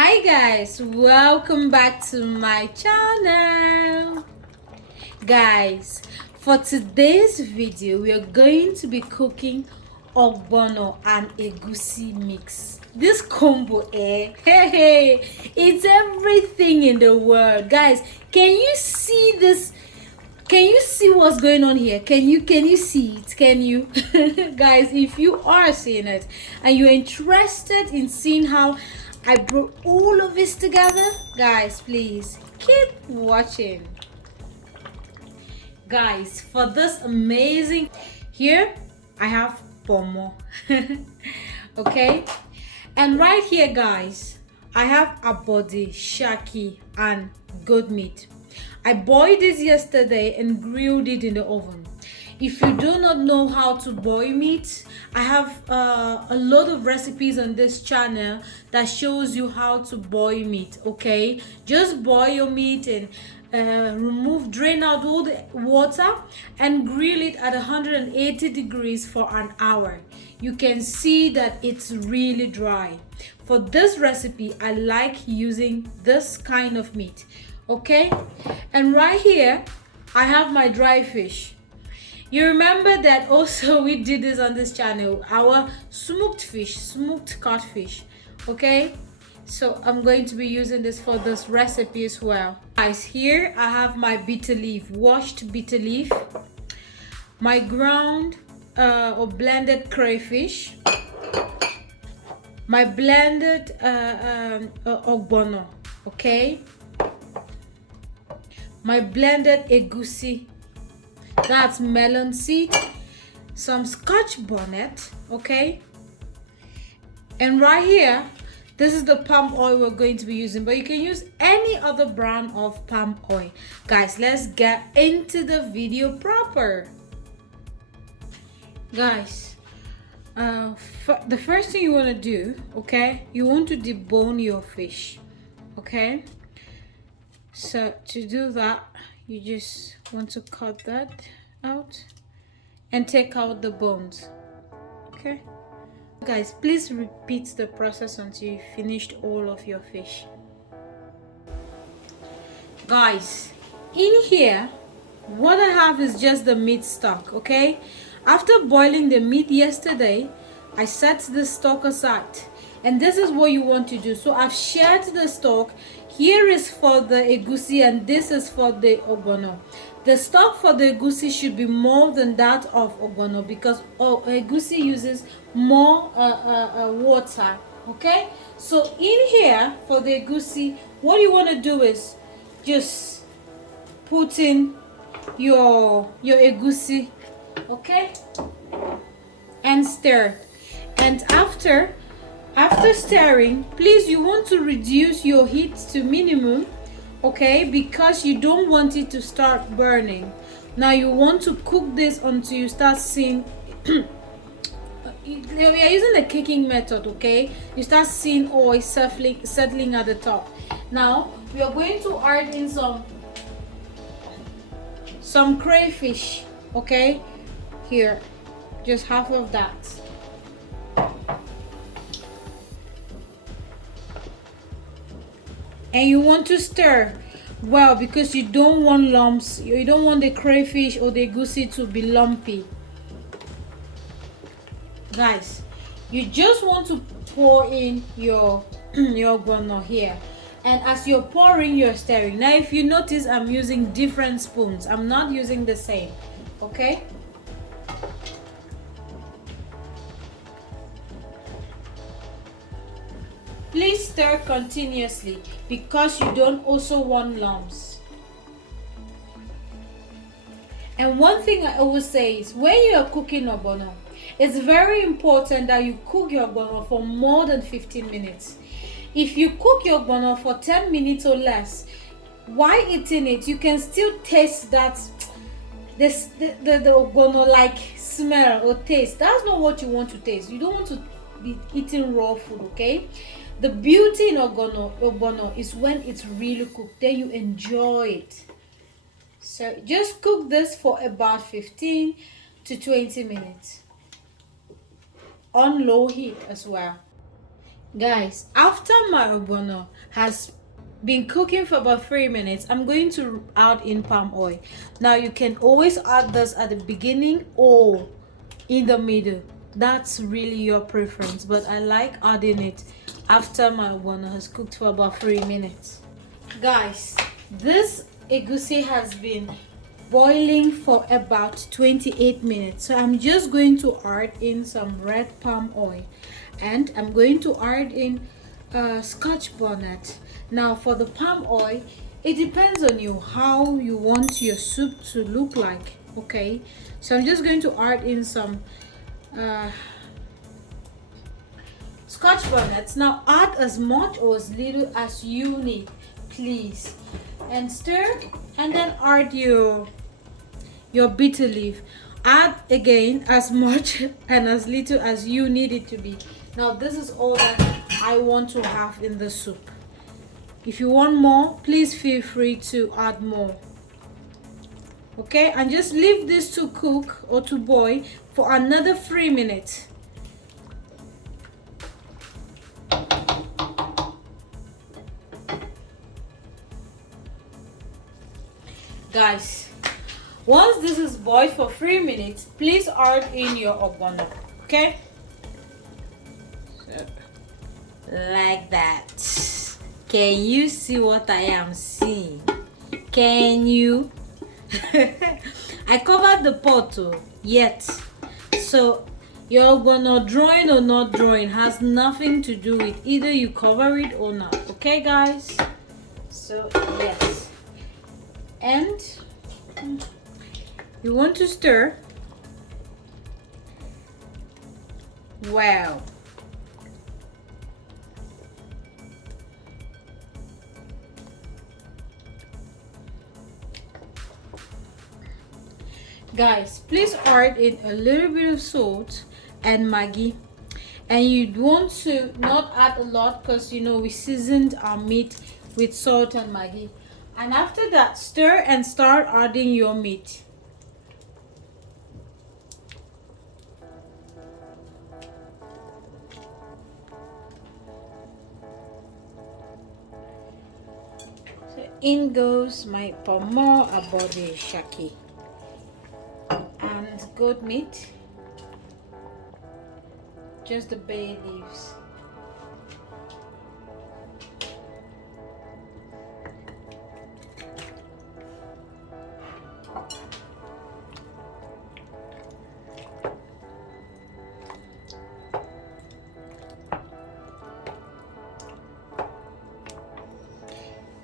Hi guys, welcome back to my channel. Guys, for today's video we are going to be cooking Ogbono and Egusi mix. This combo, hey, it's everything in the world. Guys, can you see this? Can you see what's going on here? Can you see it? Can you? Guys, if you are seeing it and you're interested in seeing how I brought all of this together, guys, please keep watching. Guys, for this amazing, here I have pomo. Okay, and right here, guys, I have abodi, shaki, and goat meat. I boiled this yesterday and grilled it in the oven. If you do not know how to boil meat, I have a lot of recipes on this channel that shows you how to boil meat. Okay, just boil your meat and drain out all the water and grill it at 180 degrees for an hour. You can see that it's really dry. For this recipe, I like using this kind of meat. Okay, and right here I have my dry fish. You remember that also we did this on this channel, our smoked catfish. Okay, so I'm going to be using this for this recipe as well. Guys, here I have my bitter leaf, washed bitter leaf, my ground or blended crayfish, my blended ogbono, okay, my blended egusi, that's melon seed, some scotch bonnet, okay, and right here this is the palm oil we're going to be using, but you can use any other brand of palm oil. Guys, let's get into the video proper. Guys, the first thing you want to do, okay, you want to debone your fish. Okay, so to do that, you just want to cut that out and take out the bones. Okay, guys, please repeat the process until you finished all of your fish. Guys, in here what I have is just the meat stock. Okay, after boiling the meat yesterday, I set the stock aside, and this is what you want to do. So I've shared the stock. Here is for the egusi and this is for the ogbono. The stock for the egusi should be more than that of ogbono because egusi uses more water. Okay, so in here for the egusi, what you want to do is just put in your egusi, okay, and stir. And after stirring, please, you want to reduce your heat to minimum, okay, because you don't want it to start burning. Now you want to cook this until you start seeing we are using the cooking method, okay, you start seeing oil settling at the top. Now we are going to add in some crayfish, okay, here, just half of that. And you want to stir well because you don't want lumps. You don't want the crayfish or the egusi to be lumpy. Guys, you just want to pour in your ogbono here, and as you're pouring, you're stirring. Now if you notice, I'm using different spoons. I'm not using the same. Okay, please stir continuously because you don't also want lumps. And one thing I always say is when you are cooking ogbono, it's very important that you cook your ogbono for more than 15 minutes. If you cook your ogbono for 10 minutes or less, while eating it, you can still taste that the ogbono like smell or taste. That's not what you want to taste. You don't want to be eating raw food, okay? The beauty in ogbono is when it's really cooked, then you enjoy it. So just cook this for about 15 to 20 minutes on low heat as well. Guys, after my ogbono has been cooking for about 3 minutes, I'm going to add in palm oil. Now you can always add this at the beginning or in the middle. That's really your preference, but I like adding it after my ogbono has cooked for about 3 minutes. Guys, this egusi has been boiling for about 28 minutes, so I'm just going to add in some red palm oil, and I'm going to add in scotch bonnet. Now for the palm oil, it depends on you how you want your soup to look like. Okay, so I'm just going to add in some scotch bonnets. Now add as much or as little as you need, please, and stir, and then add your bitter leaf. Add again as much and as little as you need it to be. Now this is all that I want to have in the soup. If you want more, please feel free to add more. Okay, and just leave this to cook or to boil for another 3 minutes. Guys, once this is boiled for 3 minutes, please add in your ogbono. Okay, so, like that. Can you see what I am seeing? Can you? I covered the pot yet, so your ogbono drawing or not drawing has nothing to do with either you cover it or not. Okay guys, so yes, and you want to stir well. Guys, please add in a little bit of salt and Maggi, and you want to not add a lot because you know we seasoned our meat with salt and Maggi. And after that, stir and start adding your meat. So in goes my pomo abode shaki and goat meat, just the bay leaves.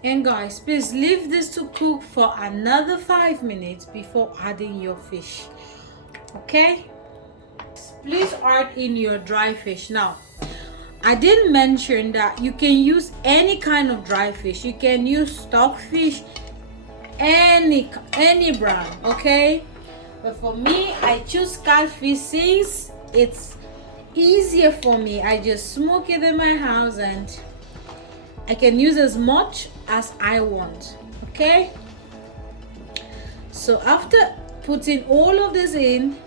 And guys, please leave this to cook for another 5 minutes before adding your fish. Okay, please add in your dry fish. Now I didn't mention that you can use any kind of dry fish. You can use stockfish, any brand, okay, but for me I choose catfish since it's easier for me. I just smoke it in my house and I can use as much as I want. Okay, so after putting all of this in,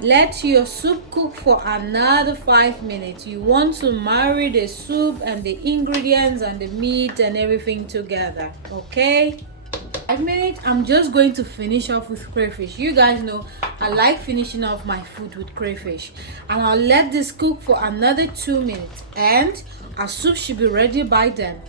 let your soup cook for another 5 minutes. You want to marry the soup and the ingredients and the meat and everything together. Okay, 5 minutes. I'm just going to finish off with crayfish. You guys know I like finishing off my food with crayfish, and I'll let this cook for another 2 minutes and our soup should be ready by then.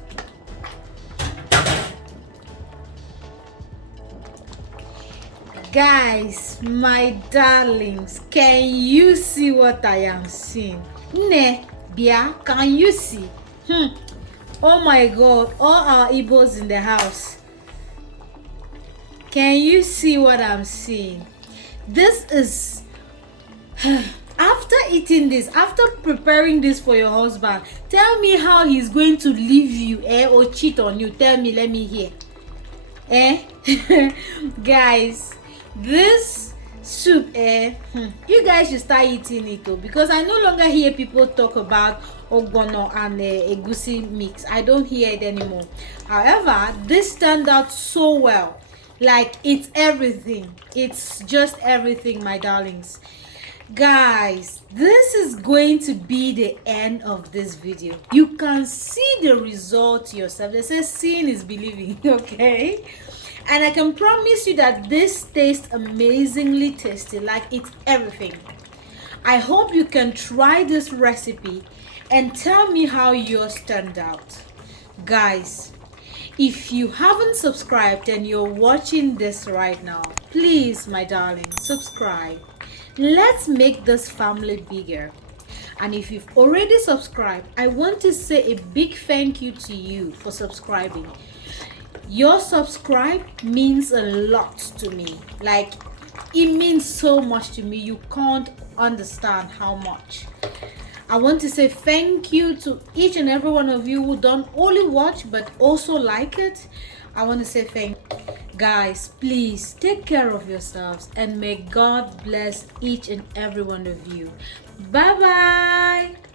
Guys, my darlings, can you see what I am seeing? Ne, Bia, can you see? Oh my God, all our Igbos in the house. Can you see what I'm seeing? This is after eating this, after preparing this for your husband, tell me how he's going to leave you, or cheat on you. Tell me, let me hear. Guys, this soup, you guys should start eating it too, because I no longer hear people talk about ogbono and egusi mix. I don't hear it anymore. However, this turned out so well. Like, it's everything. It's just everything, my darlings. Guys, this is going to be the end of this video. You can see the result yourself. They say seeing is believing. Okay, and I can promise you that this tastes amazingly tasty, like it's everything. I hope you can try this recipe and tell me how yours turned out. Guys, if you haven't subscribed and you're watching this right now, please, my darling, subscribe. Let's make this family bigger. And if you've already subscribed, I want to say a big thank you to you for subscribing. Your subscribe means a lot to me. Like, it means so much to me. You can't understand how much. I want to say thank you to each and every one of you who don't only watch but also like it. I want to say thank you. Guys, please take care of yourselves and may God bless each and every one of you. Bye bye.